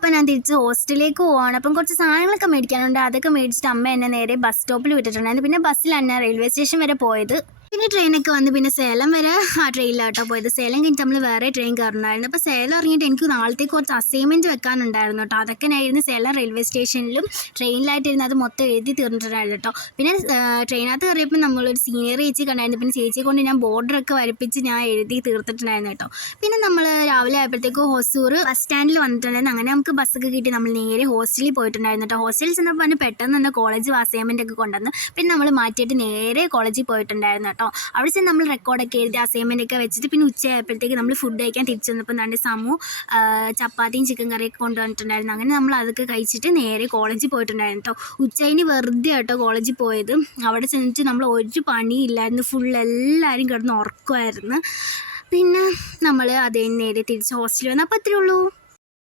അപ്പം ഞാൻ തിരിച്ച് ഹോസ്റ്റലിലേക്ക് പോവാണ്. അപ്പം കുറച്ച് സാധനങ്ങളൊക്കെ മേടിക്കാനുണ്ട്. അതൊക്കെ മേടിച്ചിട്ട് അമ്മ എന്നെ നേരെ ബസ് സ്റ്റോപ്പിൽ വിട്ടിട്ടുണ്ടായിരുന്നു. പിന്നെ ബസ്സിലാണ് ഞാൻ റെയിൽവേ സ്റ്റേഷൻ വരെ പോയത്. പിന്നെ ട്രെയിനൊക്കെ വന്ന് പിന്നെ സേലം വരെ ആ ട്രെയിനിലാട്ടോ പോയത്. സേലം കഴിഞ്ഞിട്ട് നമ്മൾ വേറെ ട്രെയിൻ കയറണമായിരുന്നു. അപ്പോൾ സേലം ഇറങ്ങിയിട്ട് എനിക്ക് നാളത്തേക്ക് കുറച്ച് അസൈൻമെൻറ്റ് വെക്കാനുണ്ടായിരുന്നു കേട്ടോ. അതൊക്കെ ഞാനിരുന്ന് സേലം റെയിൽവേ സ്റ്റേഷനിലും ട്രെയിനിലായിട്ടിരുന്ന് അത് മൊത്തം എഴുതി തീർന്നിട്ടുണ്ടായിരുന്നു കേട്ടോ. പിന്നെ ട്രെയിനകത്ത് കയറിയപ്പോൾ നമ്മളൊരു സീനിയർ ചേച്ചി കണ്ടായിരുന്നു. പിന്നെ ചേച്ചിയെ കൊണ്ട് ഞാൻ ബോർഡറൊക്കെ വരപ്പിച്ച് ഞാൻ എഴുതി തീർത്തിട്ടുണ്ടായിരുന്നു കേട്ടോ. പിന്നെ നമ്മൾ രാവിലെ ആയപ്പോഴത്തേക്കും ഹൊസൂർ ബസ് സ്റ്റാൻഡിൽ വന്നിട്ടുണ്ടായിരുന്നു. അങ്ങനെ നമുക്ക് ബസ്സൊക്കെ കിട്ടി നമ്മൾ നേരെ ഹോസ്റ്റലിൽ പോയിട്ടുണ്ടായിരുന്നു കേട്ടോ. ഹോസ്റ്റലിൽ ചെന്നപ്പോൾ തന്നെ പെട്ടെന്ന് തന്നെ കോളേജ് അസൈൻമെൻ്റ് ഒക്കെ കൊണ്ടുവന്ന് പിന്നെ നമ്മൾ മാറ്റിയിട്ട് നേരെ കോളേജിൽ പോയിട്ടുണ്ടായിരുന്നു കേട്ടോ. അവിടെ ചെന്ന് നമ്മൾ റെക്കോർഡൊക്കെ എഴുതി അസൈൻമെൻ്റ് ഒക്കെ വെച്ചിട്ട് പിന്നെ ഉച്ചയായപ്പോഴത്തേക്ക് നമ്മൾ ഫുഡ് കഴിക്കാൻ തിരിച്ചു വന്നപ്പോൾ നല്ല ചപ്പാത്തിയും ചിക്കൻ കറിയൊക്കെ കൊണ്ടുവന്നിട്ടുണ്ടായിരുന്നു. അങ്ങനെ നമ്മൾ അതൊക്കെ കഴിച്ചിട്ട് നേരെ കോളേജിൽ പോയിട്ടുണ്ടായിരുന്നു കേട്ടോ. ഉച്ചയിന് വെറുതെ കേട്ടോ കോളേജിൽ പോയത്. അവിടെ ചെന്നിട്ട് നമ്മൾ ഒരു പണിയില്ലായിരുന്നു, ഫുൾ എല്ലാവരും കിടന്ന് ഉറക്കമായിരുന്നു. പിന്നെ നമ്മൾ അതേ നേരെ തിരിച്ച് ഹോസ്റ്റലിൽ വന്നു. അപ്പോൾ അത്രയേ ഉള്ളൂ.